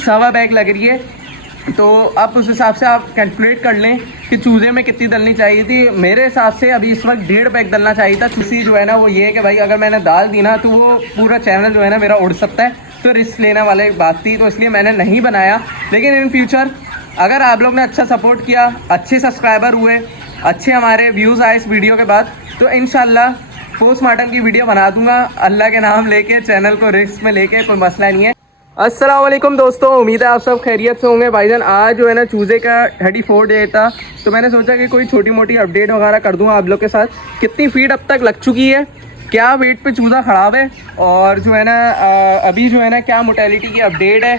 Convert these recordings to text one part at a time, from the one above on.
सवा बैग लग रही है, तो आप उस हिसाब से आप कैलकुलेट कर लें कि चूज़े में कितनी डलनी चाहिए थी। मेरे हिसाब से अभी इस वक्त 1.5 बैग डलना चाहिए था। चूसी जो है ना वो ये है कि भाई अगर मैंने डाल दी ना तो वो पूरा चैनल जो है ना मेरा उड़ सकता है, तो रिस्क लेने वाले बात थी, तो इसलिए मैंने नहीं बनाया। लेकिन इन फ्यूचर अगर आप लोग ने अच्छा सपोर्ट किया, अच्छे सब्सक्राइबर हुए, अच्छे हमारे व्यूज़ आए इस वीडियो के बाद, तो इंशाल्लाह पोस्टमार्टम की वीडियो बना दूंगा अल्लाह के नाम लेके, चैनल को रिस्क में लेके, कोई मसला नहीं है। अस्सलाम वालेकुम दोस्तों, उम्मीद है आप सब खैरियत से होंगे। भाईजान आज जो है ना चूज़े का 34 डे था, तो मैंने सोचा कि कोई छोटी मोटी अपडेट वगैरह कर दूँ आप लोग के साथ। कितनी फीड अब तक लग चुकी है, क्या वेट पे चूज़ा खराब है, और जो है ना अभी जो है ना क्या मोटेलिटी की अपडेट है,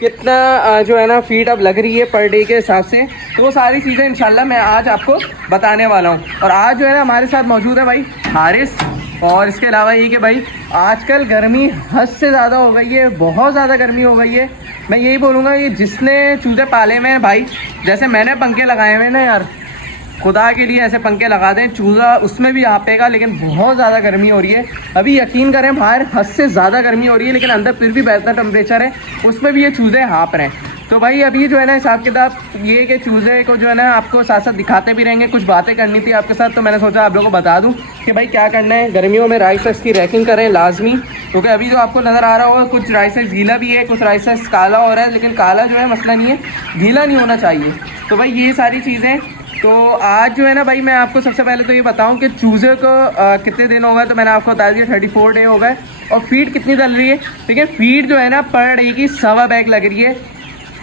कितना जो है ना फीड अब लग रही है पर डे के हिसाब से, तो वो सारी चीज़ें इंशाल्लाह मैं आज आपको बताने वाला हूँ। और आज जो है ना हमारे साथ मौजूद है भाई हारिस, और इसके अलावा ये कि भाई आजकल गर्मी हद से ज़्यादा हो गई है, बहुत ज़्यादा गर्मी हो गई है। मैं यही बोलूँगा कि जिसने चूज़े पाले हुए हैं भाई, जैसे मैंने पंखे लगाए हुए हैं ना यार, खुदा के लिए ऐसे पंखे लगा दें, चूज़ा उसमें भी हाँपेगा। लेकिन बहुत ज़्यादा गर्मी हो रही है अभी, यकीन करें बाहर हद से ज़्यादा गर्मी हो रही है, लेकिन अंदर फिर भी बेहतर टेम्परेचर है, उसमें भी ये चूज़े हाँप रहे हैं। तो भाई अभी जो है ना हिसाब किताब ये कि चूज़े को जो है ना आपको साथ साथ दिखाते भी रहेंगे, कुछ बातें करनी थी आपके साथ, तो मैंने सोचा आप लोगों को बता दूं कि भाई क्या करना है। गर्मियों में राइस की रैकिंग करें लाजमी, क्योंकि अभी जो आपको नज़र आ रहा होगा कुछ राइस गीला भी है, कुछ राइस काला हो रहा है, लेकिन काला जो है मसला नहीं है, गीला नहीं होना चाहिए। तो भाई ये सारी चीज़ें, तो आज जो है ना भाई मैं आपको सबसे पहले तो ये बताऊं कि चूज़े को कितने दिन हो गए, तो मैंने आपको बता दिया 34 डे हो गए। और फीड कितनी डल रही है, ठीक है, फीड जो है ना पर डे की सवा बैग लग रही है,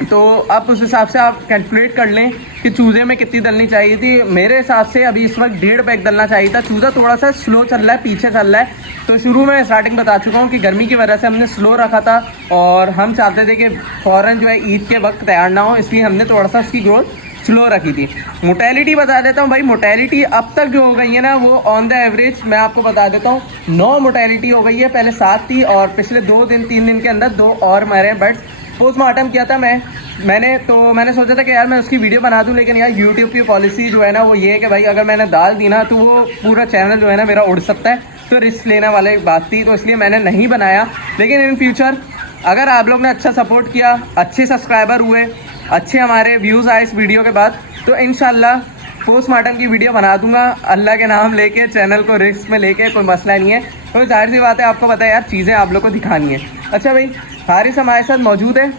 तो आप उस हिसाब से आप कैलकुलेट कर लें कि चूज़े में कितनी डलनी चाहिए थी। मेरे हिसाब से अभी इस वक्त 1.5 बैग डलना चाहिए था। चूज़ा थोड़ा सा स्लो चल रहा है, पीछे चल रहा है, तो शुरू में स्टार्टिंग बता चुका हूँ कि गर्मी की वजह से हमने स्लो रखा था, और हम चाहते थे कि फ़ौरन जो है ईद के वक्त तैयार ना हो, इसलिए हमने थोड़ा सा उसकी ग्रोथ स्लो रखी थी। मोटेलिटी बता देता हूँ भाई, मोटेलिटी अब तक जो हो गई है ना वो ऑन द एवरेज मैं आपको बता देता हूँ 9 मोटेलिटी हो गई है। पहले 7 थी, और पिछले 2-3 दिन के अंदर 2 और मरे बर्ड्स। पोस्टमार्टम किया था मैंने सोचा था कि यार मैं उसकी वीडियो बना दूं, लेकिन यार यूट्यूब की पॉलिसी जो है ना वो ये है कि भाई अगर मैंने डाल दी ना तो वो पूरा चैनल जो है ना मेरा उड़ सकता है, तो रिस्क लेने वाले बात थी, तो इसलिए मैंने नहीं बनाया। लेकिन इन फ्यूचर अगर आप लोग ने अच्छा सपोर्ट किया, अच्छे सब्सक्राइबर हुए, अच्छे हमारे व्यूज़ आए इस वीडियो के बाद, तो इंशाल्लाह पोस्टमार्टम की वीडियो बना दूंगा अल्लाह के नाम लेके, चैनल को रिस्क में लेके, कोई मसला नहीं है। तो जाहिर सी बात है आपको पता है यार चीज़ें आप लोग को दिखानी है। अच्छा भाई हारिस हमारे साथ मौजूद है,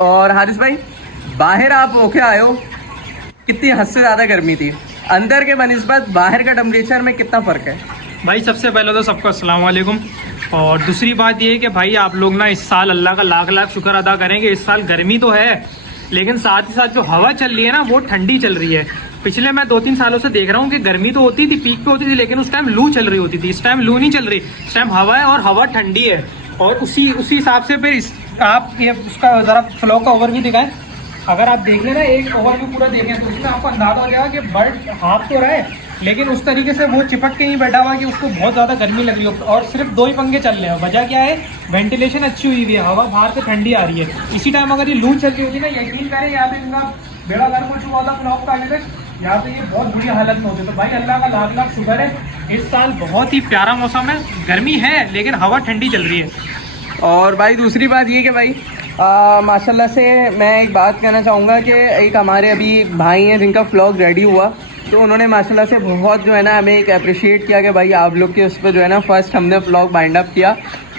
और हारिस भाई बाहर आप होके आए हो, कितनी हद से ज़्यादा गर्मी थी, अंदर के बनिस्बत बाहर का टेम्परेचर में कितना फ़र्क है? भाई सबसे पहले तो सबको अस्सलाम वालेकुम, और दूसरी बात ये है कि भाई आप लोग ना इस साल अल्लाह का लाख लाख शुक्र अदा करेंगे। इस साल गर्मी तो है, लेकिन साथ ही साथ जो हवा चल रही है ना वो ठंडी चल रही है। पिछले मैं 2-3 सालों से देख रहा हूँ कि गर्मी तो होती थी, पीक पे होती थी, लेकिन उस टाइम लू चल रही होती थी। इस टाइम लू नहीं चल रही, इस टाइम हवा है और हवा ठंडी है। और उसी हिसाब से फिर आप ये उसका ज़रा फ्लो का ओवरव्यू दिखाएं। अगर आप देख लें ना, एक ओवरव्यू पूरा देखें तो उसमें आपको अंदाजा हो जाएगा कि बर्ड हाफ तो रहा है, लेकिन उस तरीके से वो चिपट के ही बैठा हुआ कि उसको बहुत ज़्यादा गर्मी लग रही हो, और सिर्फ 2 ही पंखे चल रहे हैं। वजह क्या है, वेंटिलेशन अच्छी हुई है, हवा बाहर से ठंडी आ रही है। इसी टाइम अगर ये लू चल रही होती ना, यकीन करें यहाँ पे इनका बेड़ा गर्म हो चुका होता फ्लॉप का आगे तक, यहाँ पे ये बहुत बुरी हालत में होती। तो भाई अल्लाह का लाख लाख शुक्र है, इस साल बहुत ही प्यारा मौसम है, गर्मी है लेकिन हवा ठंडी चल रही है। और भाई दूसरी बात ये कि भाई माशाल्लाह से मैं एक बात कहना चाहूँगा कि एक हमारे अभी भाई हैं जिनका व्लॉग रेडी हुआ, तो उन्होंने माशाल्लाह से बहुत जो है ना हमें एक अप्रिशिएट किया कि भाई आप लोग के उस पर जो है ना फर्स्ट हमने व्लॉग बाइंड अप किया।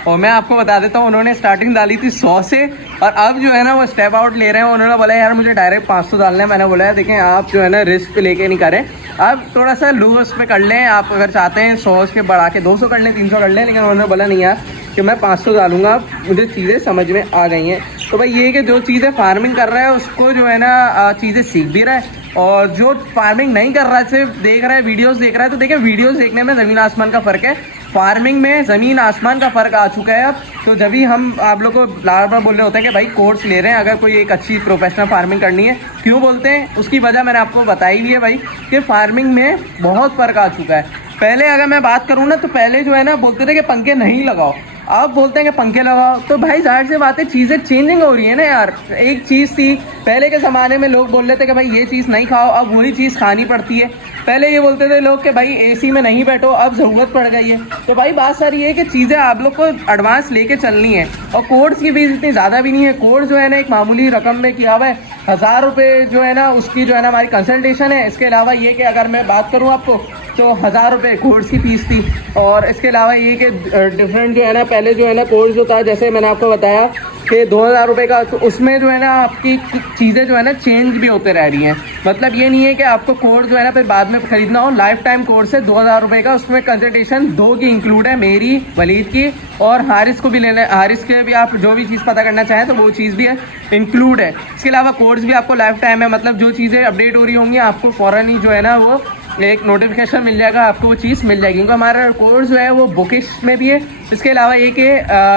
और मैं आपको बता देता हूँ, उन्होंने स्टार्टिंग डाली थी 100 से, और अब जो है ना वो स्टेप आउट ले रहे हैं। उन्होंने बोला यार मुझे डायरेक्ट 500 डालना है। मैंने बोला यार देखें आप जो है ना रिस्क पे लेके नहीं करें, आप थोड़ा सा लूज पे कर लें, आप अगर चाहते हैं 100 के बढ़ा के 200 कर लें, 300 कर लें, लेकिन उन्होंने बोला नहीं यार कि मैं 500 डालूंगा, मुझे चीज़ें समझ में आ गई हैं। तो भाई ये कि जो चीज़ें फार्मिंग कर रहा है उसको जो है ना चीज़ें सीख भी रहा है, और जो फार्मिंग नहीं कर रहा है सिर्फ देख रहा है, वीडियोस देख रहा है, तो देखिए वीडियोस देखने में ज़मीन आसमान का फ़र्क है, फार्मिंग में ज़मीन आसमान का फ़र्क आ चुका है अब। तो जब भी हम आप लोग को बार बार बोल रहे होते हैं कि भाई कोर्स ले रहे हैं अगर कोई एक अच्छी प्रोफेशनल फार्मिंग करनी है, क्यों बोलते हैं उसकी वजह मैंने आपको बताई भी है भाई, कि फार्मिंग में बहुत फ़र्क आ चुका है। पहले अगर मैं बात करूँ ना, तो पहले जो है ना बोलते थे कि पंखे नहीं लगाओ, आप बोलते हैं कि पंखे लगाओ, तो भाई जाहिर सी बात है चीज़ें चेंजिंग हो रही है ना यार। एक चीज़ थी पहले के ज़माने में, लोग बोल रहे थे कि भाई ये चीज़ नहीं खाओ, अब वही चीज़ खानी पड़ती है। पहले ये बोलते थे लोग कि भाई एसी में नहीं बैठो, अब ज़रूरत पड़ गई है। तो भाई बात सारी ये है कि चीज़ें आप लोग को एडवांस लेके चलनी है, और कोर्स की फीस इतनी ज़्यादा भी नहीं है। कोर्स जो है ना एक मामूली रकम में किया हुआ है, 1000 रुपये जो है ना उसकी जो है ना हमारी कंसल्टेशन है। इसके अलावा ये कि अगर मैं बात करूँ आपको तो 1000 रुपये कोर्स की फीस थी। और इसके अलावा ये कि डिफरेंट जो है ना पहले जो है ना कोर्स जो था, जैसे मैंने आपको बताया कि 2000 रुपये का, तो उसमें जो है ना आपकी चीज़ें जो है ना चेंज भी होते रह रही हैं। मतलब ये नहीं है कि आपको कोर्स जो है ना फिर बाद में खरीदना हो। लाइफ टाइम कोर्स है 2000 रुपये का, उसमें कंसल्टेशन 2 की इंक्लूड है, मेरी, वलीद की और हारिस को भी लेना है। हारिस के भी आप जो भी चीज़ पता करना चाहें तो वो चीज़ भी है इंक्लूड है। इसके अलावा कोर्स भी आपको लाइफ टाइम है, मतलब जो चीज़ें अपडेट हो रही होंगी आपको फ़ौरन ही जो है ना वो एक नोटिफिकेशन मिल जाएगा, आपको वो चीज़ मिल जाएगी। क्योंकि हमारा कोर्स जो है वो बुकिश में भी है, इसके अलावा एक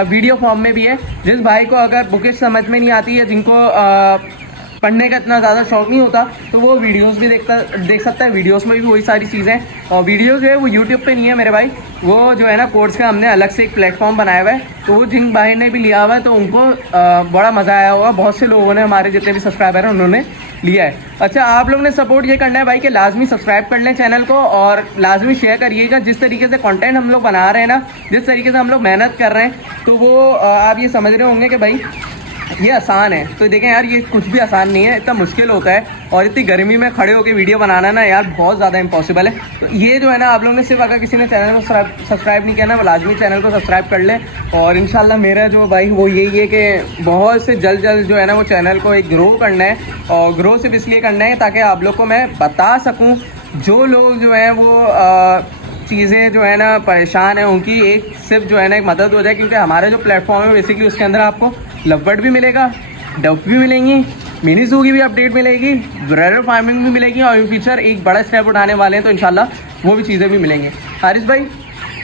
वीडियो फॉर्म में भी है। जिस भाई को अगर बुकिश समझ में नहीं आती है, जिनको पढ़ने का इतना ज़्यादा शौक नहीं होता, तो वो वीडियोस भी देख सकता है। वीडियोस में भी वही सारी चीज़ें, और वीडियो जो है वो यूट्यूब पे नहीं है मेरे भाई, वो जो है ना कोर्स का हमने अलग से एक प्लेटफॉर्म बनाया हुआ है। तो वो जिन भाई ने भी लिया हुआ है तो उनको बड़ा मज़ा आया होगा। बहुत से लोगों ने, हमारे जितने भी सब्सक्राइबर हैं उन्होंने लिया है। अच्छा, आप लोगों ने सपोर्ट ये करना है भाई कि लाजमी सब्सक्राइब कर लें चैनल को, और लाजमी शेयर करिएगा। जिस तरीके से कंटेंट हम लोग बना रहे हैं ना, जिस तरीके से हम लोग मेहनत कर रहे हैं, तो वो आप ये समझ रहे होंगे कि भाई ये आसान है। तो देखें यार, ये कुछ भी आसान नहीं है, इतना मुश्किल होता है। और इतनी गर्मी में खड़े होकर वीडियो बनाना ना यार बहुत ज़्यादा इंपॉसिबल है। तो ये जो है ना आप लोगों ने सिर्फ, अगर किसी ने चैनल को सब्सक्राइब नहीं किया ना, वो लाजमी चैनल को सब्सक्राइब कर लें। और इंशाल्लाह मेरा जो भाई वो यही है कि बहुत से जल्द जो है ना वो चैनल को एक ग्रो करना है। और ग्रो सिर्फ इसलिए करना है ताकि आप लोग को मैं बता सकूँ, जो लोग जो हैं वो चीज़ें जो है ना परेशान है उनकी एक सिर्फ जो है ना एक मदद हो जाए। क्योंकि हमारा जो प्लेटफॉर्म है बेसिकली उसके अंदर आपको लवबर्ड भी मिलेगा, डफ भी मिलेंगी, मिनी ज़ू की भी अपडेट मिलेगी, ब्रायलर फार्मिंग भी मिलेगी, और इन फ्यूचर एक बड़ा स्टेप उठाने वाले हैं तो इंशाल्लाह वो भी चीज़ें भी मिलेंगी। हारिस भाई,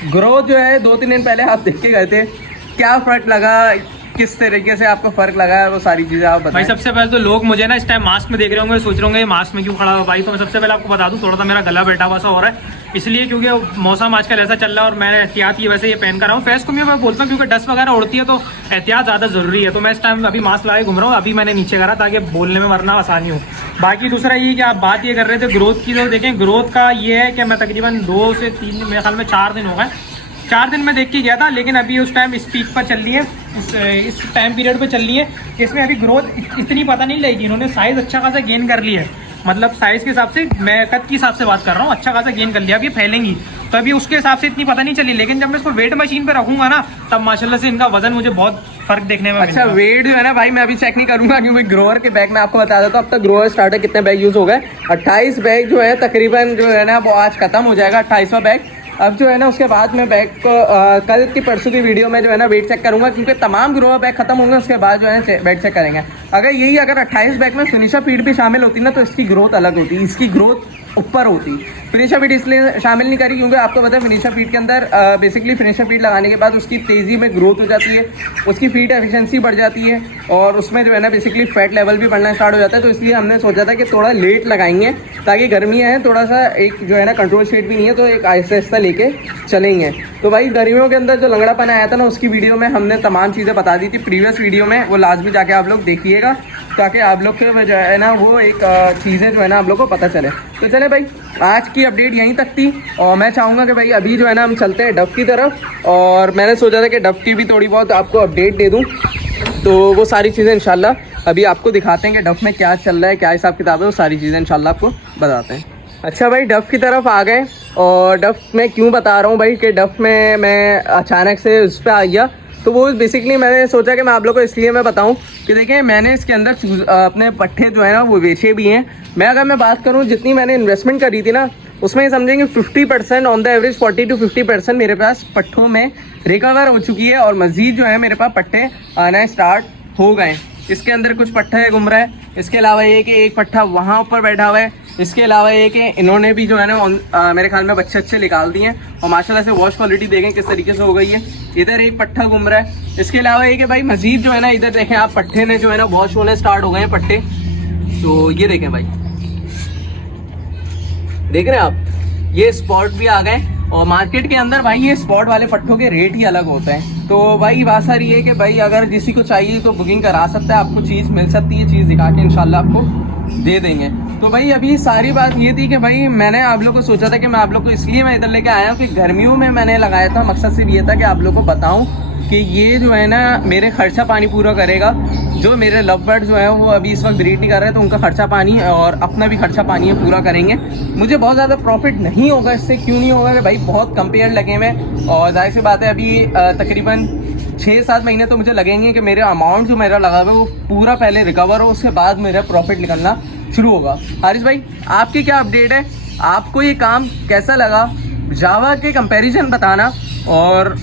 ग्रोथ जो है 2-3 दिन पहले आप देख के गए थे, क्या फ़र्क लगा, किस तरीके से आपको फ़र्क लगा है, वो सारी चीज़ें आप बताएं। भाई सबसे पहले तो लोग मुझे ना इस टाइम मास्क में देख रहे होंगे, सोच रहे होंगे मास्क में क्यों खड़ा हुआ भाई। तो मैं सबसे पहले आपको बता दूं, थोड़ा सा मेरा गला बैठा हुआ सा हो रहा है, इसलिए क्योंकि मौसम आजकल ऐसा चल रहा है और मैं एहतियात की वजह से ये पहन कर रहा हूँ। फेस को मैं बोलता हूँ क्योंकि डस्ट वगैरह उड़ती है तो एहतियात ज़्यादा ज़रूरी है। तो मैं इस टाइम अभी मास्क लगा के घूम रहा हूँ। अभी मैंने नीचे करा ताकि बोलने में वरना आसानी हो। बाकी दूसरा ये कि आप बात ये कर रहे थे ग्रोथ की, तो देखें ग्रोथ का ये है कि मैं तकरीबन 2 से 3 मेरे ख्याल में 4 दिन हो गए, 4 दिन में देख के गया था। लेकिन अभी उस टाइम इस पीक पर चल रही है, इस टाइम पीरियड पे चल रही है, इसमें अभी ग्रोथ इतनी पता नहीं लगेगी। इन्होंने साइज़ अच्छा खासा गेन कर लिया है, मतलब साइज़ के हिसाब से, मैं कद के हिसाब से बात कर रहा हूँ, अच्छा खासा गेन कर लिया। अब ये फैलेंगी तो अभी उसके हिसाब से इतनी पता नहीं चली। लेकिन जब मैं इसको वेट मशीन पे रखूंगा ना, तब माशाल्लाह से इनका वजन मुझे बहुत फर्क देखने में अच्छा, वेट जो है ना भाई मैं अभी चेक नहीं करूंगा, क्योंकि ग्रोअर के बैग में आपको बता देता हूँ अब तक ग्रोअर स्टार्टर कितने बैग यूज़ हो गए। 28 बैग जो है तकरीबन जो है ना वो आज ख़त्म हो जाएगा, 28वां बैग। अब जो है ना उसके बाद मैं बैग को कल की परसों की वीडियो में जो है ना वेट चेक करूंगा, क्योंकि तमाम ग्रोअर बैग खत्म होंगे, उसके बाद जो है ना वेट चेक करेंगे। अगर 28 बैग में फिनिशर फीड भी शामिल होती ना तो इसकी ग्रोथ अलग होती, इसकी ग्रोथ ऊपर होती। फिनिशर फीड इसलिए शामिल नहीं करी क्योंकि आपको पता है फिनिशर फीड के अंदर बेसिकली फिनिशर फीड लगाने के बाद उसकी तेज़ी में ग्रोथ हो जाती है, उसकी फीड एफिशिएंसी बढ़ जाती है, और उसमें जो है ना बेसिकली फैट लेवल भी बढ़ना स्टार्ट हो जाता है। तो इसलिए हमने सोचा था कि थोड़ा लेट लगाएंगे ताकि गर्मियाँ हैं, थोड़ा सा एक जो है ना कंट्रोल शेड भी नहीं है, तो एक आहिस्ता आहिस्ता लेके चलेंगे। तो भाई गर्मियों के अंदर जो लंगड़ापन आया था ना उसकी वीडियो में हमने तमाम चीज़ें बता दी थी प्रीवियस वीडियो में, वो लाजमी जाके आप लोग देखिएगा ताकि आप लोग के जो है ना वो एक चीज़ें जो है ना आप लोग को पता चले। तो चले भाई, आज की अपडेट यहीं तक थी, और मैं चाहूँगा कि भाई अभी जो है ना हम चलते हैं डफ की तरफ। और मैंने सोचा था कि डफ की भी थोड़ी बहुत आपको अपडेट दे दूँ, तो वो सारी चीज़ें इंशाल्लाह अभी आपको दिखाते हैं कि डफ में क्या चल रहा है, क्या हिसाब किताब है, वो सारी चीज़ें इंशाल्लाह आपको बताते हैं। अच्छा भाई, डफ की तरफ आ गए, और डफ में क्यों बता रहा हूँ भाई कि डफ में मैं अचानक से उस पर आ गया, तो वो बेसिकली मैंने सोचा कि मैं आप लोग को इसलिए मैं बताऊं कि देखिए मैंने इसके अंदर अपने पट्टे जो है ना वो बेचे भी हैं। अगर मैं बात करूं जितनी मैंने इन्वेस्टमेंट करी थी ना उसमें समझेंगे 50% ऑन द एवरेज 40 to 50% मेरे पास पट्टों में रिकवर हो चुकी है, और मज़ीद जो है मेरे पास पट्टे आना स्टार्ट हो गए। इसके अंदर कुछ पट्टा घूम रहा है, इसके अलावा ये कि एक पट्टा वहाँ ऊपर बैठा हुआ है, इसके अलावा ये कि इन्होंने भी जो है ना मेरे ख्याल में बच्चे अच्छे निकाल दिए हैं, और माशाल्लाह से वॉश क्वालिटी देखें किस तरीके से हो गई है। इधर एक पट्टा घूम रहा है, इसके अलावा ये कि भाई मजीद जो है ना इधर देखें आप पट्टे ने जो है ना वॉश होने स्टार्ट हो गए हैं पट्टे। तो ये देखें भाई, देख रहे हैं आप, ये स्पॉट भी आ गए। और मार्केट के अंदर भाई ये स्पॉट वाले पट्टों के रेट ही अलग होते हैं, तो भाई बात सारी है कि भाई अगर किसी को चाहिए तो बुकिंग करा सकता है, आपको चीज़ मिल सकती है, चीज़ दिखा के इंशाल्लाह आपको दे देंगे। तो भाई अभी सारी बात ये थी कि भाई मैंने आप लोग को सोचा था कि मैं आप लोग को इसलिए मैं इधर लेके आया हूँ कि गर्मियों में मैंने लगाया था, मकसद सिर्फ ये था कि आप लोग को बताऊँ कि ये जो है ना मेरे खर्चा पानी पूरा करेगा। जो मेरे लव बर्ड जो है वो अभी इस वक्त ब्रीड नहीं कर रहे तो उनका खर्चा पानी और अपना भी खर्चा पानी है पूरा करेंगे। मुझे बहुत ज़्यादा प्रॉफिट नहीं होगा इससे, क्यों नहीं होगा कि भाई बहुत कम पेयर लगे हुए और जाहिर सी बात है अभी तकरीबन 6-7 महीने तो मुझे लगेंगे कि मेरे अमाउंट जो मेरा लगा हुआ है वो पूरा पहले रिकवर हो, उसके बाद मेरा प्रॉफिट निकलना शुरू होगा। हारिस भाई आपकी क्या अपडेट है, आपको ये काम कैसा लगा, जावा के कंपैरिजन बताना और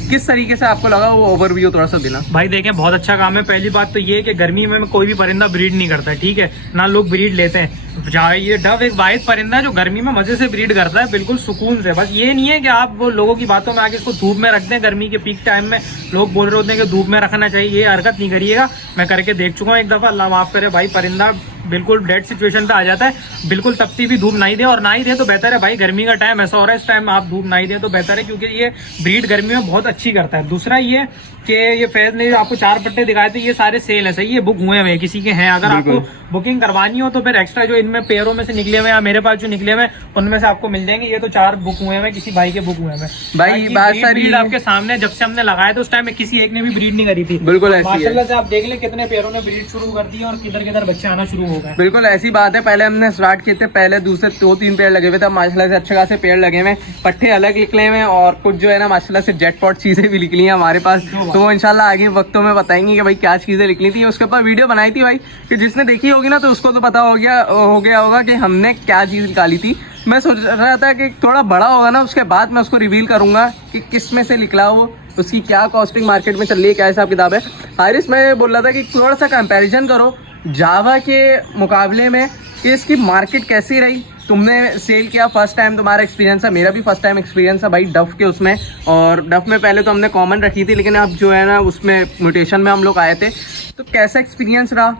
किस तरीके से आपको लगा वो ओवरव्यू थोड़ा सा देना। भाई देखें बहुत अच्छा काम है। पहली बात तो ये है कि गर्मी में कोई भी परिंदा ब्रीड नहीं करता है, ठीक है ना, लोग ब्रीड लेते हैं। जहाँ ये डव एक वाहिद परिंदा है जो गर्मी में मजे से ब्रीड करता है, बिल्कुल सुकून से। बस ये नहीं है कि आप वो लोगों की बातों में आके इसको धूप में रख दें। गर्मी के पीक टाइम में लोग बोल रहे होते हैं कि धूप में रखना चाहिए, ये हरकत नहीं करिएगा। मैं करके देख चुका हूँ एक दफा, अल्लाह माफ करे भाई, परिंदा बिल्कुल डेड सिचुएशन पे आ जाता है। बिल्कुल तपती भी धूप नहीं दे, और ना ही दे तो बेहतर है भाई, गर्मी का टाइम ऐसा हो रहा है, इस टाइम आप धूप नहीं दे तो बेहतर है, क्योंकि ये ब्रीड गर्मी में बहुत अच्छी करता है। दूसरा ये कि ये फैज ने जो आपको 4 पट्टे दिखाए थे ये सारे सेल है, सही है, बुक हुए हुए किसी के हैं। अगर आपको बुकिंग करवानी हो तो फिर एक्स्ट्रा जो इनमें पेयरों में से निकले हुए या मेरे पास जो निकले हुए उनमें से आपको मिल जाएंगे। ये तो 4 बुक हुए हैं, किसी भाई के बुक हुए हैं भाई। बात सारी आपके सामने, जब से हमने लगाया था उस टाइम में किसी एक ने भी ब्रीड नहीं करी थी। बिल्कुल ऐसी है, माशाल्लाह से आप देख ले कितने पेयरों ने ब्रीड शुरू कर दी और किधर किधर बच्चे आना शुरू हो गए। बिल्कुल ऐसी बात है। पहले हमने स्टार्ट किए थे, पहले दूसरे 2-3 पेड़ लगे हुए थे, माशाल्लाह से अच्छे खासे पेड़ लगे हुए, पट्टे अलग निकले हुए और कुछ जो है ना माशाल्लाह से जेटपॉट चीजें भी निकली हैं हमारे पास। तो वो इंशाल्लाह आगे वक्तों में बताएंगे कि भाई क्या चीजें निकली थी। उसके ऊपर वीडियो बनाई थी भाई, कि जिसने देखी होगी ना तो उसको तो पता हो गया होगा कि हमने क्या चीज निकाली थी। मैं सोच रहा था कि थोड़ा बड़ा होगा ना उसके बाद मैं उसको रिवील करूंगा कि किस में से निकला वो, उसकी क्या कॉस्टिंग मार्केट में चल रही है, क्या हिसाब किताब है। हारिस मैं बोल रहा था कि थोड़ा सा कंपैरिजन करो जावा के मुकाबले में कि इसकी मार्केट कैसी रही। तुमने सेल किया फर्स्ट टाइम, तुम्हारा एक्सपीरियंस है, मेरा भी फर्स्ट टाइम एक्सपीरियंस है भाई डफ के उसमें। और डफ में पहले तो हमने कॉमन रखी थी, लेकिन अब जो है ना उसमें म्यूटेशन में हम लोग आए थे। तो कैसा एक्सपीरियंस रहा,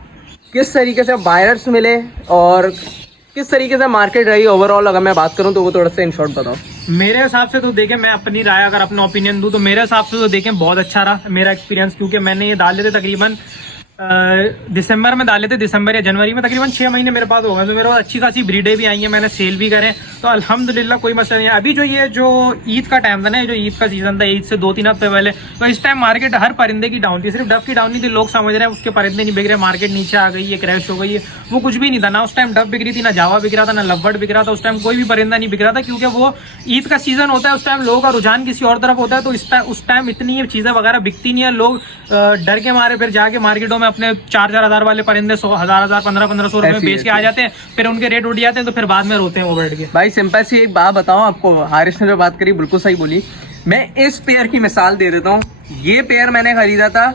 किस तरीके से बायर्स मिले और किस तरीके से मार्केट रही ओवरऑल, अगर मैं बात करूं तो वो थोड़ा सा इन शॉर्ट बताओ। मेरे हिसाब से तो देखें, मैं अपनी राय अगर अपना ओपिनियन दूं तो मेरे हिसाब से तो देखें बहुत अच्छा रहा मेरा एक्सपीरियंस, क्योंकि मैंने ये डाले थे तकरीबन दिसंबर में डाले थे, दिसंबर या जनवरी में, तकरीबन 6 महीने मेरे पास हो गए। तो मेरे पास अच्छी खासी ब्रीडें भी आई हैं, मैंने सेल भी करे, तो अल्हम्दुलिल्लाह कोई मसला नहीं है। अभी जो ईद का टाइम था ना, जो ईद का सीजन था, ईद से 2-3 हफ्ते पहले, तो इस टाइम मार्केट हर परिंदे की डाउन थी, सिर्फ डफ की डाउन नहीं थी। लोग समझ रहे हैं उसके परिंदे नहीं बिक रहे, मार्केट नीचे आ गई है, क्रैश हो गई है, वो कुछ भी नहीं था। ना उस टाइम डफ बिक रही थी, ना जावा बिक रहा था, ना लवबर्ड बिक रहा था। उस टाइम कोई भी परिंदा नहीं बिक रहा था, क्योंकि वो ईद का सीजन होता है, उस टाइम लोगों का रुझान किसी और तरफ होता है। तो उस टाइम इतनी चीजें वगैरह बिकती नहीं है, लोग डर के मारे फिर जाके मार्केटों में अपने 4-4 हजार वाले परिंदे 100,000 1500 रुपए में बेच के आ जाते हैं, फिर उनके रेट उठ जाते हैं, तो फिर बाद में रोते हैं वो बैठ के। भाई सिंपल सी एक बात बताऊं आपको, हारिस ने जो बात करी बिल्कुल सही बोली। मैं इस पेयर की मिसाल दे देता हूँ। ये पेयर मैंने खरीदा था,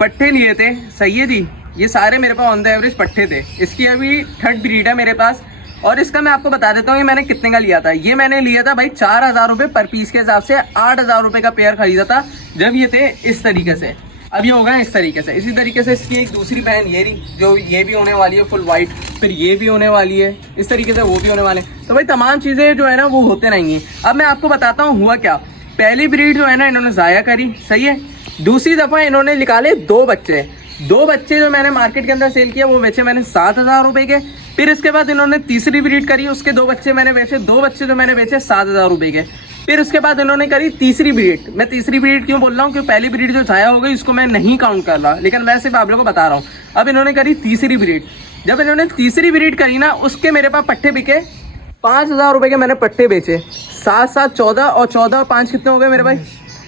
पट्टे लिए थे, सही है जी, ये सारे मेरे पास ऑन द एवरेज पट्टे थे। इसकी अभी 3rd ब्रीड है मेरे पास, और इसका मैं आपको बता देता हूँ ये मैंने कितने का लिया था। ये मैंने लिया था भाई 4000 रुपये पर पीस के हिसाब से, 8000 रुपये का पेयर खरीदा था जब ये थे इस तरीके से। अब ये होगा इस तरीके से। इसी तरीके से इसकी एक दूसरी बहन ये रही, जो ये भी होने वाली है फुल वाइट, फिर ये भी होने वाली है, इस तरीके से वो भी होने वाले हैं। तो भाई तमाम चीज़ें जो है ना वो होते रहेंगी। अब मैं आपको बताता हूँ हुआ क्या। पहली ब्रीड जो है ना इन्होंने ज़ाया करी, सही है। दूसरी दफ़ा इन्होंने निकाले 2 बच्चे। 2 बच्चे जो मैंने मार्केट के अंदर सेल किया वो बेचे मैंने 7000 रुपये के। फिर इसके बाद इन्होंने तीसरी ब्रीड करी, उसके 2 बच्चे मैंने बेचे, 2 बच्चे जो मैंने बेचे 7000 रुपये के। फिर उसके बाद इन्होंने करी तीसरी ब्रीड। मैं तीसरी ब्रीड क्यों बोल रहा हूँ, क्योंकि पहली ब्रीड जो छाया हो गई उसको मैं नहीं काउंट कर रहा, लेकिन मैं सिर्फ आप लोगों को बता रहा हूँ। अब इन्होंने करी तीसरी ब्रीड। जब इन्होंने तीसरी ब्रीड करी ना, उसके मेरे पास पट्टे बिके 5000 रुपये के मैंने पट्टे बेचे। 7-7 14 और 14 और 5 कितने हो गए मेरे भाई,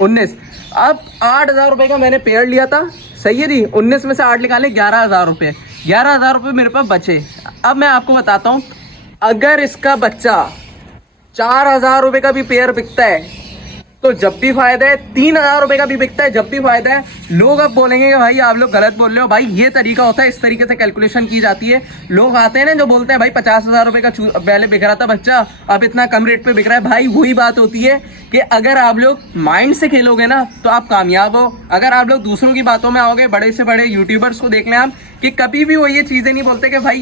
19। अब 8000 रुपये का मैंने पेयर लिया था, सही है जी। 19 में से 8 निकाले 11000 रुपये। 11000 रुपये मेरे पास बचे। अब मैं आपको बताता हूँ, अगर इसका बच्चा 4000 रुपये का भी पेयर बिकता है तो जब भी फायदा है, 3000 रुपये का भी बिकता है जब भी फायदा है। लोग अब बोलेंगे कि भाई आप लोग गलत बोल रहे हो। भाई ये तरीका होता है, इस तरीके से कैलकुलेशन की जाती है। लोग आते हैं ना जो बोलते हैं भाई 50,000 रुपये का पहले बिक रहा था बच्चा, अब इतना कम रेट पे बिक रहा है। भाई वही बात होती है कि अगर आप लोग माइंड से खेलोगे ना तो आप कामयाब हो। अगर आप लोग दूसरों की बातों में आओगे, बड़े से बड़े यूट्यूबर्स को देख लें आप कि कभी भी वो ये चीज़ें नहीं बोलते कि भाई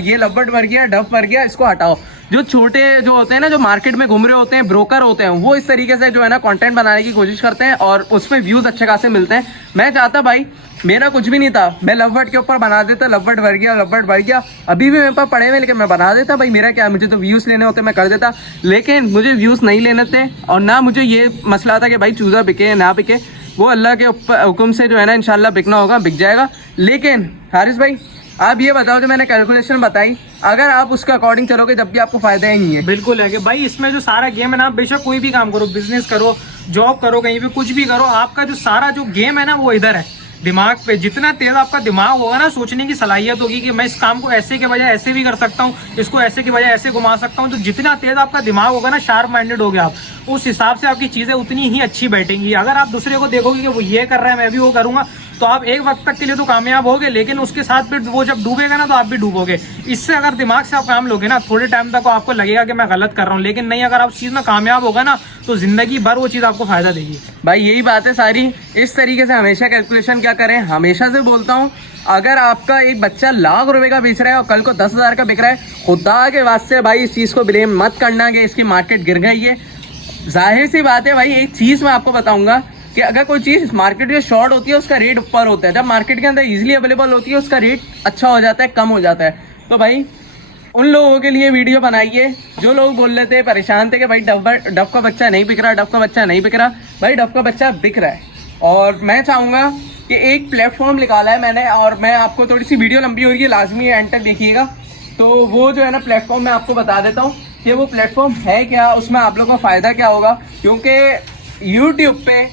ये लवबर्ड मर गया, डफ मर गया, इसको हटाओ। जो छोटे जो होते हैं ना, जो मार्केट में घूम रहे होते हैं, ब्रोकर होते हैं, वो इस तरीके से जो है ना कंटेंट बनाने की कोशिश करते हैं और उसमें व्यूज अच्छे खासे मिलते हैं। मैं चाहता भाई, मेरा कुछ भी नहीं था, मैं लववर्ड के ऊपर बना देता, लववर्ड बढ़ गया, लववर्ड बढ़ गया, अभी भी मेरे पास पड़े हुए, लेकिन मैं बना देता भाई, मेरा क्या, मुझे तो व्यूज लेने होते मैं कर देता, लेकिन मुझे व्यूज नहीं लेने थे और ना मुझे ये मसला था कि भाई चूजा बिके या ना बिके, वो अल्लाह के ऊपर हुक्म से जो है ना इंशाल्लाह बिकना होगा, बिक जाएगा। लेकिन हारिस भाई आप ये बताओ, जो मैंने कैलकुलेशन बताई, अगर आप उसके अकॉर्डिंग चलोगे जब भी आपको फायदा ही नहीं है। बिल्कुल है कि भाई इसमें जो सारा गेम है ना, आप बेशक कोई भी काम करो, बिजनेस करो, जॉब करो, कहीं भी कुछ भी करो, आपका जो सारा जो गेम है ना वो इधर है, दिमाग पे। जितना तेज आपका दिमाग होगा ना, सोचने की सलाहियत होगी कि मैं इस काम को ऐसे के बजाय ऐसे भी कर सकता हूँ, इसको ऐसे के बजाय ऐसे घुमा सकता हूँ, तो जितना तेज आपका दिमाग होगा ना, शार्प माइंडेड हो गया आप, उस हिसाब से आपकी चीजें उतनी ही अच्छी बैठेंगी। अगर आप दूसरे को देखोगे कि वो ये कर रहा है मैं भी वो करूंगा, तो आप एक वक्त तक के लिए तो कामयाब होगे, लेकिन उसके साथ फिर वो जब डूबेगा ना तो आप भी डूबोगे। इससे अगर दिमाग से आप काम लोगे ना, थोड़े टाइम तक आपको लगेगा कि मैं गलत कर रहा हूँ, लेकिन नहीं, अगर आप उस चीज में कामयाब होगा ना तो जिंदगी भर वो चीज आपको फायदा देगी। भाई यही बात है सारी, इस तरीके से हमेशा कैलकुलेशन क्या करें, हमेशा से बोलता हूँ, अगर आपका एक बच्चा लाख रुपए का बेच रहा है और कल को 10,000 का बिक रहा है, खुदा के वास्ते भाई इस चीज को ब्लेम मत करना कि इसकी मार्केट गिर गई है। जाहिर सी बात है भाई, एक चीज मैं आपको बताऊंगा कि अगर कोई चीज मार्केट में शॉर्ट होती है उसका रेट ऊपर होता है, जब मार्केट के अंदर इजीली अवेलेबल होती है उसका रेट अच्छा हो जाता है, कम हो जाता है। तो भाई उन लोगों के लिए वीडियो बनाइए जो लोग बोल रहे थे, परेशान थे कि भाई डब का बच्चा नहीं बिक रहा, डब का बच्चा नहीं बिक रहा। भाई डब का बच्चा बिक रहा है और मैं चाहूँगा कि एक प्लेटफॉर्म निकाला है मैंने, और मैं आपको, थोड़ी सी वीडियो लंबी हो रही है, लाजमी एंड तक देखिएगा। तो वो जो है ना प्लेटफॉर्म मैं आपको बता देता हूँ कि वो प्लेटफॉर्म है क्या, उसमें आप लोगों को फ़ायदा क्या होगा, क्योंकि यूट्यूब पे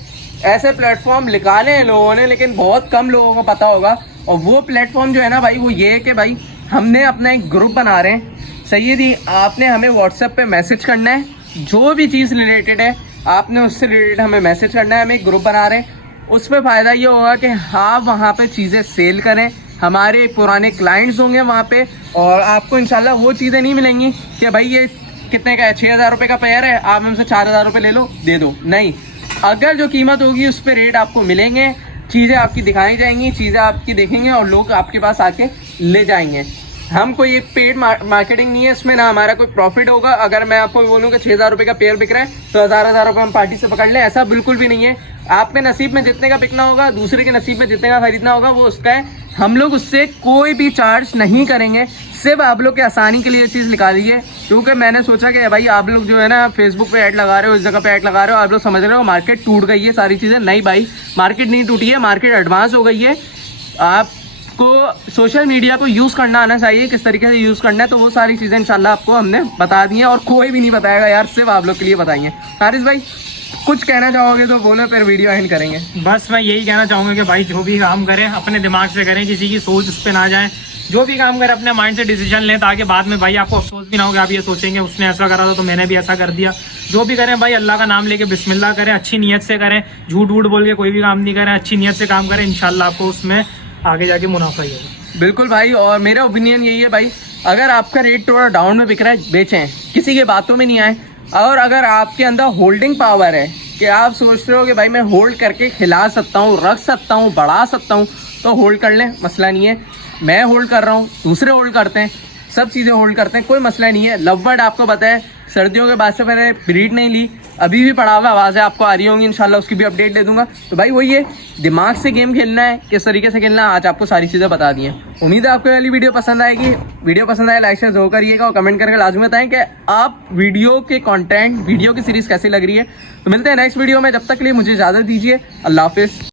ऐसे प्लेटफॉर्म निकाले हैं लोगों ने, लेकिन बहुत कम लोगों को पता होगा। और वो प्लेटफॉर्म जो है ना भाई, वो ये है कि भाई हमने अपना एक ग्रुप बना रहे हैं। सैयदी, आपने हमें व्हाट्सएप पे मैसेज करना है, जो भी चीज़ रिलेटेड है आपने उससे रिलेटेड हमें मैसेज करना है। हम एक ग्रुप बना रहे हैं, उसमें फ़ायदा ये होगा कि हाँ वहाँ पे चीज़ें सेल करें, हमारे पुराने क्लाइंट्स होंगे वहाँ पे, और आपको इंशाल्लाह वो चीज़ें नहीं मिलेंगी कि भाई ये कितने का है, 6,000 रुपये का पेयर है, आप हमसे 4,000 रुपये ले लो दे दो। नहीं, अगर जो कीमत होगी उस पर रेट आपको मिलेंगे, चीज़ें आपकी दिखाई जाएंगी, चीज़ें आपकी देखेंगे और लोग आपके पास आके ले जाएंगे। हम कोई एक पेड मार्केटिंग नहीं है इसमें, ना हमारा कोई प्रॉफिट होगा। अगर मैं आपको बोलूँ कि 6,000 रुपये का पेयर बिक रहा है तो 1,000 रुपये हम पार्टी से पकड़ लें, ऐसा बिल्कुल भी नहीं है। आपके नसीब में जितने का बिकना होगा, दूसरे के नसीब में जितने का खरीदना होगा वो उसका है। हम लोग उससे कोई भी चार्ज नहीं करेंगे, सिर्फ आप लोग की आसानी के लिए ये चीज़ निकाली है, क्योंकि मैंने सोचा कि भाई आप लोग जो है ना फेसबुक पे ऐड लगा रहे हो, इस जगह पे ऐड लगा रहे हो, आप लोग समझ रहे हो मार्केट टूट गई है, सारी चीज़ें। नहीं भाई, मार्केट नहीं टूटी है, मार्केट एडवांस हो गई है। आपको सोशल मीडिया को यूज़ करना आना चाहिए, किस तरीके से यूज़ करना है, तो वो सारी चीज़ें इंशाल्लाह आपको हमने बता दी हैं और कोई भी नहीं बताएगा यार, सिर्फ आप लोग के लिए बताई हैं। हारिस भाई कुछ कहना चाहोगे तो बोलो, फिर वीडियो एंड करेंगे। बस मैं यही कहना चाहूँगा कि भाई जो भी काम करें अपने दिमाग से करें, किसी की सोच उस पर ना जाएं, जो भी काम करें अपने माइंड से डिसीजन लें, ताकि बाद में भाई आपको अफसोस भी ना हो कि आप ये सोचेंगे उसने ऐसा करा था तो मैंने भी ऐसा कर दिया। जो भी करें भाई अल्लाह का नाम लेके बिस्मिल्लाह करें, अच्छी नीयत से करें, झूठ वूठ बोल के कोई भी काम नहीं करें, अच्छी नीयत से काम करें, इंशाल्लाह आपको उसमें आगे जाके मुनाफा ही होगा। बिल्कुल भाई, और मेरा ओपिनियन यही है भाई, अगर आपका रेट थोड़ा डाउन में बिक रहा है बेचें, किसी के बातों में नहीं आए। और अगर आपके अंदर होल्डिंग पावर है कि आप सोच रहे हो कि भाई मैं होल्ड करके खिला सकता हूँ, रख सकता हूँ, बढ़ा सकता हूँ, तो होल्ड कर लें, मसला नहीं है। मैं होल्ड कर रहा हूँ, दूसरे होल्ड करते हैं, सब चीज़ें होल्ड करते हैं, कोई मसला नहीं है। लववर्ड आपको पता है सर्दियों के बाद से मैंने ब्रीड नहीं ली, अभी भी पड़ा हुआ, आवाज़ें आपको आ रही होंगी, इंशाल्लाह उसकी भी अपडेट दे दूंगा। तो भाई वही है, दिमाग से गेम खेलना है, किस तरीके से खेलना है, आज आपको सारी चीज़ें बता दी हैं। उम्मीद है आपको वाली वीडियो पसंद आएगी। वीडियो पसंद आए लाइक शेयर जरूर करिएगा और कमेंट करके लाजमी बताएं कि आप वीडियो के कंटेंट, वीडियो की सीरीज़ कैसी लग रही है। तो मिलते हैं नेक्स्ट वीडियो में, जब तक के लिए मुझे इजाज़त दीजिए, अल्लाह हाफिज़।